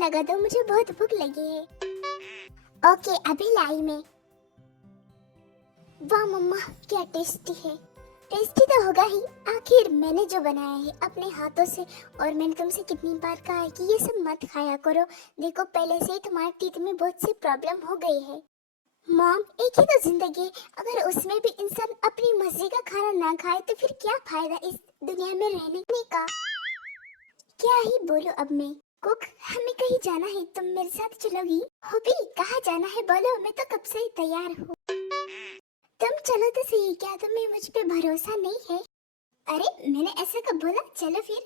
लगा दो, मुझे बहुत भूख लगी है। ओके अभी लाई मैं। वाह मम्मा क्या टेस्टी है। टेस्टी तो होगा ही, आखिर मैंने जो बनाया है अपने हाथों से। और मैंने तुमसे कितनी बार कहा है कि ये सब मत खाया करो। देखो पहले से ही तुम्हारे टीथ में बहुत सी प्रॉब्लम हो गई है। मॉम एक ही तो जिंदगी, अगर उसमें भी इंसान अपनी मर्जी का खाना ना खाए तो फिर क्या फायदा इस दुनिया में रहने का। क्या ही बोलो अब मैं। कुक हमें कहीं जाना है, तुम मेरे साथ चलोगी? हॉबी कहाँ जाना है बोलो, मैं तो कब से ही तैयार हूँ। तुम चलो तो सही, क्या तुम्हें मुझ पे भरोसा नहीं है? अरे मैंने ऐसा कब बोला, चलो फिर।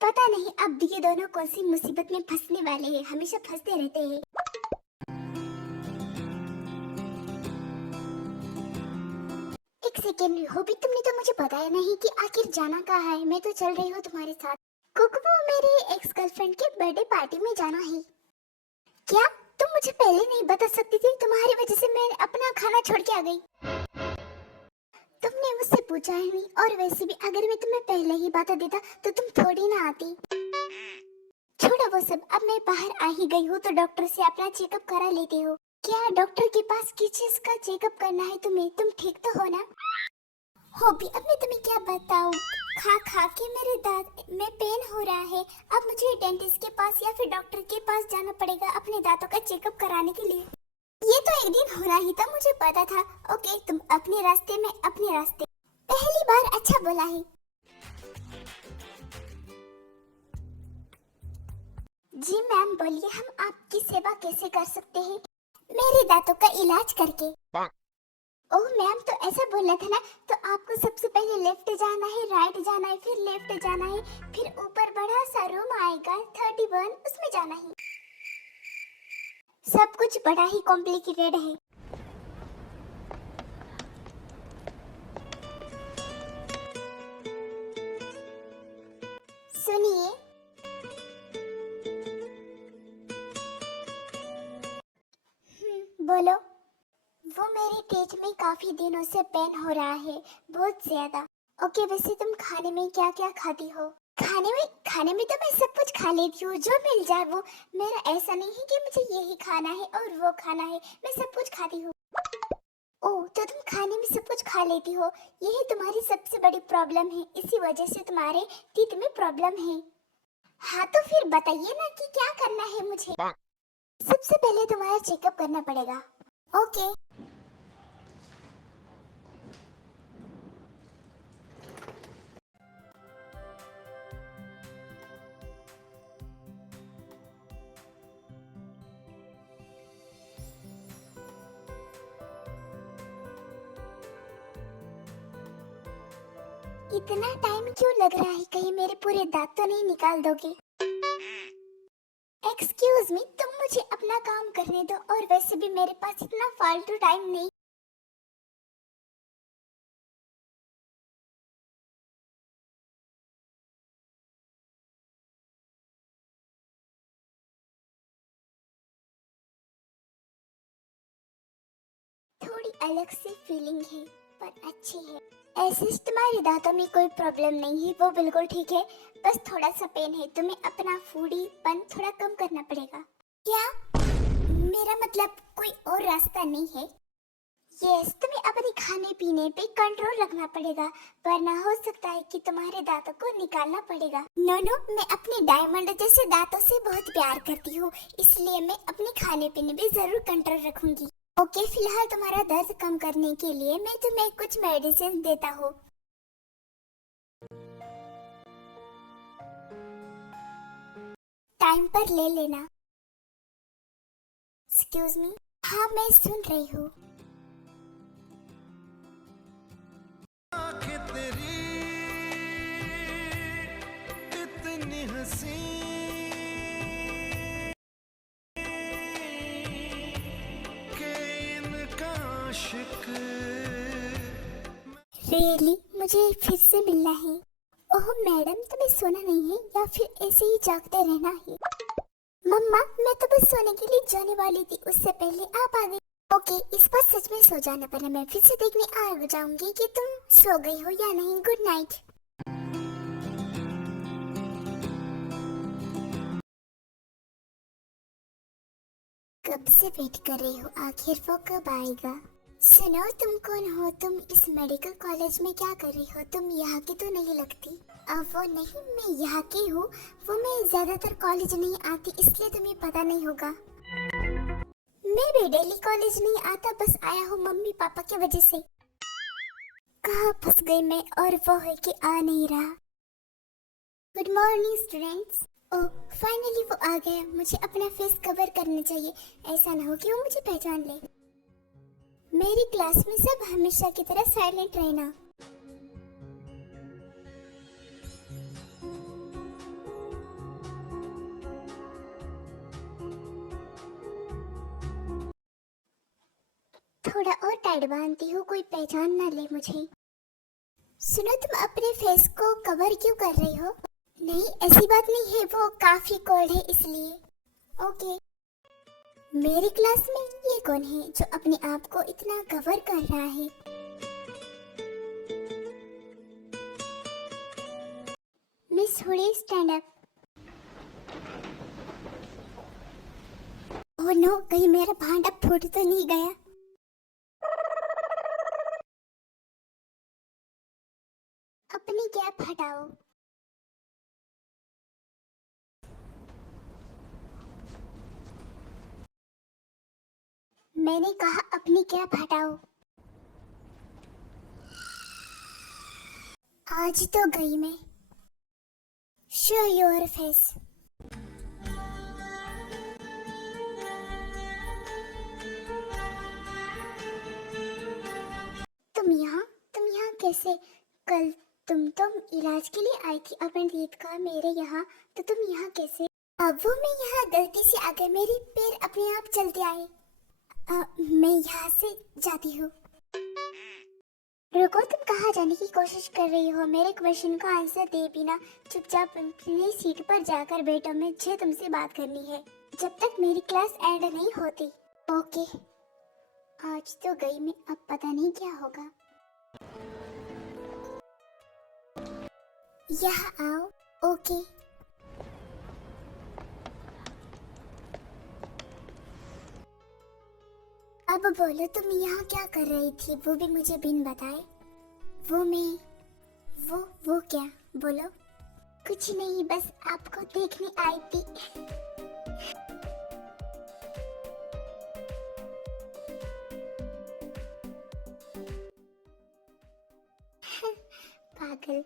पता नहीं अब ये दोनों कौन सी मुसीबत में फंसने वाले हैं, हमेशा फंसते रहते हैं। एक सेकेंड हॉबी, तुमने तो मुझे बताया नहीं कि आखिर जाना कहाँ है। मैं तो चल रही हूँ तुम्हारे साथ। कुक वो मेरे एक्स गर्लफ्रेंड के बर्थडे पार्टी में जाना है। क्या तुम मुझे पहले नहीं बता सकती थी? तुम्हारी वजह से मैं अपना खाना छोड़ के आ गई। तुमने मुझसे पूछा ही नहीं, और वैसे भी अगर मैं तुम्हें पहले ही बता देता तो तुम थोड़ी ना आती। छोड़ो वो सब, अब मैं बाहर आ ही गई हूँ तो डॉक्टर से अपना चेकअप करा लेती हो। क्या डॉक्टर के पास किस चीज का चेकअप करना है तुम्हें? तुम ठीक तो हो ना? हॉबी अब मैं तुम्हें क्या बताऊँ, खा खा के मेरे दांत में पेन हो रहा है। अब मुझे डेंटिस्ट के पास या फिर डॉक्टर के पास जाना पड़ेगा अपने दांतों का चेकअप कराने के लिए। ये तो एक दिन होना ही था, मुझे पता था। ओके तुम अपने रास्ते में अपने रास्ते। पहली बार अच्छा बोला है। जी मैम बोलिए, हम आपकी सेवा कैसे कर सकते हैं? मेरे दांतों का इलाज करके। ओह मैम तो ऐसा बोलना था ना, तो आपको सबसे पहले लेफ्ट जाना है, राइट जाना है, फिर लेफ्ट जाना है, फिर ऊपर बड़ा सा रूम आएगा 31, उसमें जाना है। सब कुछ बड़ा ही कॉम्प्लिकेटेड है। सुनिए, बोलो। वो मेरे पेट में काफी दिनों से पेन हो रहा है, बहुत ज्यादा। ओके वैसे तुम खाने में क्या क्या खाती हो? खाने में तो मैं सब कुछ खा लेती हूँ, जो मिल जाए वो। मेरा ऐसा नहीं है कि मुझे यही खाना है और वो खाना है, मैं सब कुछ खाती हूँ। ओह तो तुम खाने में सब कुछ खा लेती हो, यही तुम्हारी सबसे बड़ी प्रॉब्लम है, इसी वजह से तुम्हारे टीथ में प्रॉब्लम है। हाँ तो फिर बताइए ना कि क्या करना है मुझे। सबसे पहले तुम्हारा चेकअप करना पड़ेगा। ओके इतना टाइम क्यों लग रहा है, कहीं मेरे पूरे दांत तो नहीं निकाल दोगे? एक्सक्यूज मी, तुम मुझे अपना काम करने दो, और वैसे भी मेरे पास इतना फालतू टाइम नहीं। थोड़ी अलग सी फीलिंग है पर अच्छी है। ऐसे तुम्हारे दांतों में कोई प्रॉब्लम नहीं है, वो बिल्कुल ठीक है। बस थोड़ा सा पेन है, तुम्हें अपना फूडीपन थोड़ा कम करना पड़ेगा। क्या? मेरा मतलब कोई और रास्ता नहीं है? यस, तुम्हें अपने खाने पीने पे कंट्रोल रखना पड़ेगा, वरना हो सकता है कि तुम्हारे दांतों को निकालना पड़ेगा। नो नो, मैं अपने डायमंड जैसे दांतों से बहुत प्यार करती हूँ, इसलिए मैं अपने खाने पीने पे जरूर कंट्रोल रखूंगी। ओके फिलहाल तुम्हारा दर्द कम करने के लिए मैं तुम्हें कुछ मेडिसिन देता हूँ। टाइम पर ले लेना। Excuse me. हाँ मैं सुन रही हूँ। आँखें तेरी इतनी हंसी के इनका आशिक। रियली मुझे फिर से मिलना है? ओह मैडम तुम्हें सोना नहीं है या फिर ऐसे ही जागते रहना है? मम्मा मैं तो बस सोने के लिए जाने वाली थी, उससे पहले आप आ गई। ओके इस बार सच में सो जाना, पर मैं फिर से देखने आ जाऊंगी कि तुम सो गई हो या नहीं। Good night. कब से वेट कर रही हूँ, आखिर वो कब आएगा। सुनो, तुम कौन हो? तुम इस मेडिकल कॉलेज में क्या कर रही हो? तुम यहाँ की तो नहीं लगती। वो नहीं, मैं यहाँ की हूँ। वो मैं ज्यादातर कॉलेज नहीं आती, इसलिए तुम्हें पता नहीं होगा। मैं भी डेली कॉलेज नहीं आता, बस आया हूँ मम्मी पापा की वजह से। कहाँ फंस गई मैं, और वो है कि आ नहीं रहा। Good morning students. Oh, finally वो आ गया। मुझे अपना फेस कवर करना चाहिए, ऐसा ना हो कि वो मुझे पहचान ले। मेरी क्लास में सब हमेशा की तरह साइलेंट रहना। थोड़ा और टाइट बांधती हूँ, कोई पहचान ना ले मुझे। सुनो, तुम अपने फेस को कवर क्यों कर रही हो? नहीं, ऐसी बात नहीं है, वो काफी कोल्ड है इसलिए। ओके। मेरी क्लास में ये कौन है जो अपने आप को इतना कवर कर रहा है? Miss hoodie, stand up. Oh no, कहीं मेरा भांडा फूट तो नहीं गया। अपनी कैप हटाओ। मैंने कहा अपनी कैप हटाओ। आज तो गई मैं। Show your face. तुम यहाँ कैसे? कल तुम तो इलाज के लिए आई थी अपने दीद का मेरे यहाँ, तो तुम यहाँ कैसे? अब वो मैं यहाँ गलती से आ गई, मेरे पैर अपने आप चलते आए। मैं यहाँ से जाती हूँ। रुको, तुम कहाँ जाने की कोशिश कर रही हो? मेरे क्वेश्चन का आंसर दे बिना चुपचाप अपनी सीट पर जाकर बैठो, मुझे तुमसे बात करनी है जब तक मेरी क्लास एंड नहीं होती। ओके। आज तो गई मैं, अब पता नहीं क्या होगा। यहाँ आओ। ओके। अब बोलो, तुम यहाँ क्या कर रही थी, वो भी मुझे बिन बताए? वो क्या? बोलो। कुछ नहीं, बस आपको देखने आई थी। पागल,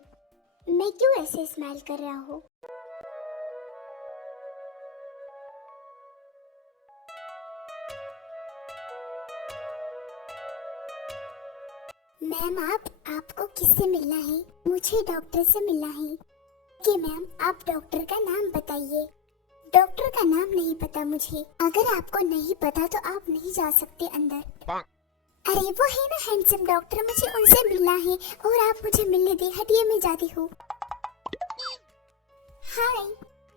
मैं क्यों ऐसे स्माइल कर रहा हूँ? मैम, आपको किससे मिलना है? मुझे डॉक्टर से मिलना है। कि मैम, आप डॉक्टर का नाम बताइए। डॉक्टर का नाम नहीं पता मुझे। अगर आपको नहीं पता तो आप नहीं जा सकते अंदर। अरे वो है ना हैंडसम डॉक्टर, मुझे उनसे मिलना है और आप मुझे मिलने दे। हटिए, मैं जाती हूँ। हाय,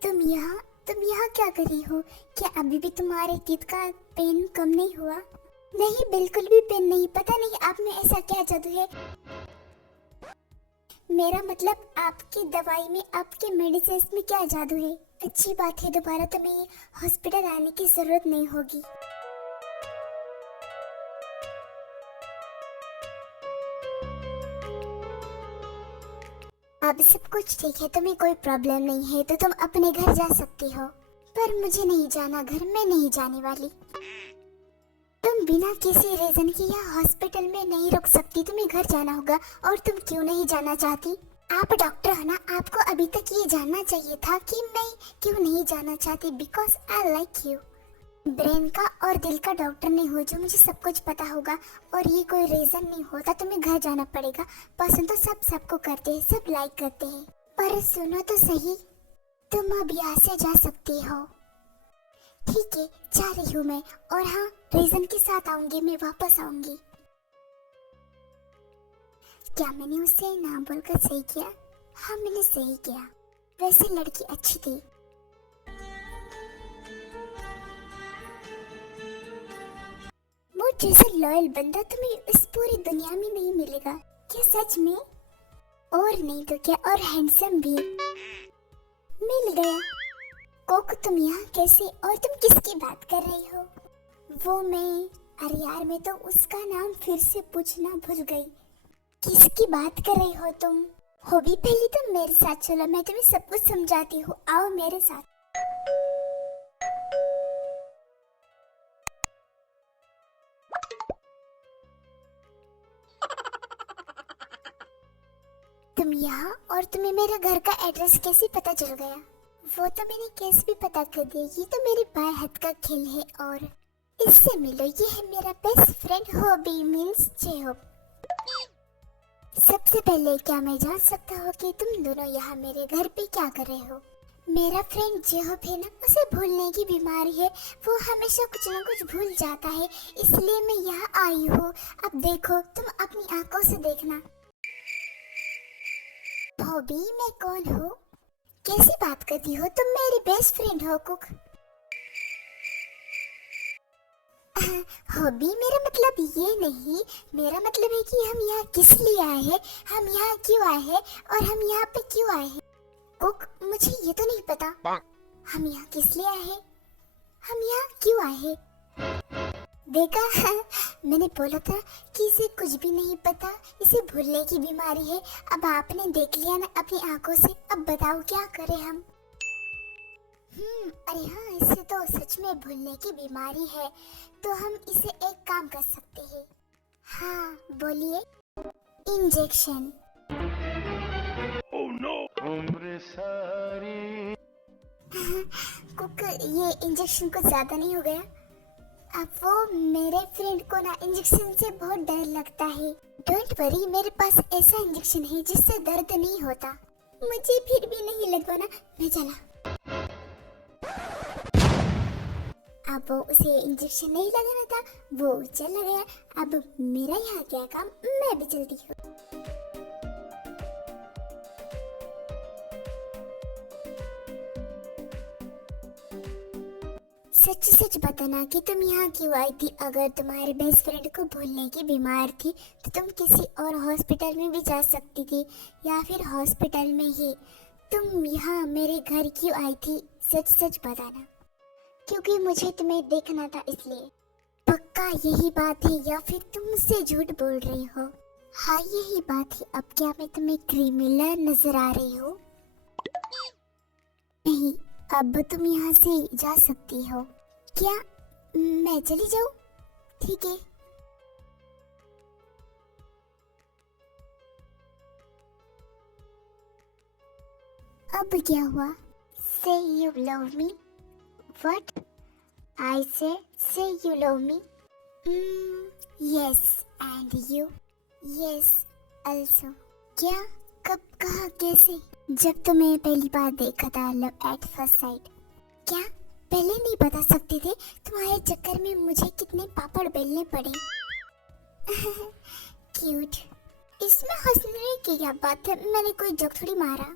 तुम यहाँ क्या कर रही हो? क्या अभी भी तुम्हारे टीथ का पेन कम नहीं हुआ? नहीं, बिल्कुल भी पेन नहीं। पता नहीं आप में ऐसा क्या जादू है। मेरा मतलब आपकी दवाई में, आपके मेडिसिन में क्या जादू है? अच्छी बात है, दोबारा तुम्हें हॉस्पिटल आने की जरूरत नहीं होगी। अब सब कुछ ठीक है, तुम्हें कोई प्रॉब्लम नहीं है, तो तुम अपने घर जा सकती हो। पर मुझे नहीं जाना घर, मैं नहीं जाने वाली। तुम बिना किसी रीजन के यहाँ हॉस्पिटल में नहीं रुक सकती, तुम्हें घर जाना होगा। और तुम क्यों नहीं जाना चाहती? आप डॉक्टर हो ना, आपको अभी तक ये जानना चाहिए था कि मैं क्यों नहीं जाना चाहती। Because I like you. Brain का और दिल का डॉक्टर नहीं हो जो मुझे सब कुछ पता होगा, और ये कोई रीजन नहीं होता तुम्हें घर जाना पड़ेगा। पसंद तो सब सबको करते हैं, सब लाइक करते हैं। पर सुनो तो सही, तुम अब यहाँ से जा सकती हो। ठीक है, जा रही हूँ मैं। और हाँ, रीजन के साथ आऊंगी, मैं वापस आऊंगी। क्या मैंने उससे ना बोलकर सही किया? हाँ, मैंने सही किया। वैसे लड़की अच्छी थी। वो जैसा लॉयल बंदा तुम्हें इस पूरी दुनिया में नहीं मिलेगा। क्या सच में? और नहीं तो क्या, और हैंडसम भी। मिल गया। कोको, तुम यहाँ कैसे? और तुम किसकी बात कर रही हो? वो मैं, अरे यार मैं तो उसका नाम फिर से पूछना भूल गई। किसकी बात कर रही हो तुम? हो भी पहले तो मेरे साथ चलो, मैं तुम्हें सब कुछ समझाती हूँ, आओ मेरे साथ। तुम यहाँ, और तुम्हें मेरा घर का एड्रेस कैसे पता चल गया? वो तो मैंने कैसे भी पता कर दिया, ये तो मेरे बाएं हाथ का खेल है। और इससे मिलो, ये है मेरा बेस्ट फ्रेंड हॉबी मींस जेहोब। सबसे पहले क्या मैं जान सकता हूँ कि तुम दोनों यहाँ मेरे घर पे क्या कर रहे हो? मेरा फ्रेंड जेहोब है ना, उसे भूलने की बीमारी है, वो हमेशा कुछ ना कुछ भूल जाता है, इसलिए मैं यहाँ आई हूँ। अब देखो, तुम अपनी आंखों से देखना। हॉबी, मैं कौन हूँ? कैसी बात करती हो? तुम मेरी बेस्ट फ्रेंड हो कुक। हॉबी मेरा मतलब ये नहीं, मेरा मतलब है कि हम यहाँ किस लिए आए हैं, हम यहाँ क्यों आए हैं और हम यहाँ पे क्यों आए हैं। कुक, मुझे ये तो नहीं पता हम यहाँ किस लिए आए हैं, हम यहाँ क्यों आए हैं। देखा मैंने बोला था कि इसे कुछ भी नहीं पता, इसे भूलने की बीमारी है। अब आपने देख लिया ना अपनी आंखों से, अब बताओ क्या करें हम। अरे हाँ, इसे तो सच में भूलने की बीमारी है, तो हम इसे एक काम कर सकते हैं। हाँ बोलिए। इंजेक्शन। उम्र सारी कुक, ये इंजेक्शन कुछ ज्यादा नहीं हो गया? अब वो मेरे फ्रेंड को ना इंजेक्शन से बहुत डर लगता है। डोंट वरी, मेरे पास ऐसा इंजेक्शन है जिससे दर्द नहीं होता। मुझे फिर भी नहीं लगवाना, मैं चला। अब वो उसे इंजेक्शन नहीं लगाना था, वो चला गया। अब मेरा यहाँ क्या काम, मैं भी चलती हूँ। सच सच बताना कि तुम यहाँ क्यों आई थी। अगर तुम्हारे बेस्ट फ्रेंड को भूलने की बीमार थी तो तुम किसी और हॉस्पिटल में भी जा सकती थी, या फिर हॉस्पिटल में ही। तुम यहाँ मेरे घर क्यों आई थी, सच सच बताना। क्योंकि मुझे तुम्हें देखना था इसलिए। पक्का यही बात है या फिर तुम मुझसे झूठ बोल रही हो? हाँ यही बात है। अब क्या मैं तुम्हें क्रिमिनल नजर आ रही हूँ? नहीं, अब तुम यहाँ से जा सकती हो। क्या मैं चली जाऊँ? ठीक है। अब क्या हुआ? Say you love me. What? I said, say you love me. Yes, and you? Yes, also. क्या? कब? कहाँ? कैसे? जब तुम्हें पहली बार देखा था, लव एट फर्स्ट साइट। क्या पहले नहीं बता सकते थे? तुम्हारे चक्कर में मुझे कितने पापड़ बेलने पड़े। क्यूट। इसमें हंसने की क्या बात है, मैंने कोई जोक थोड़ी मारा।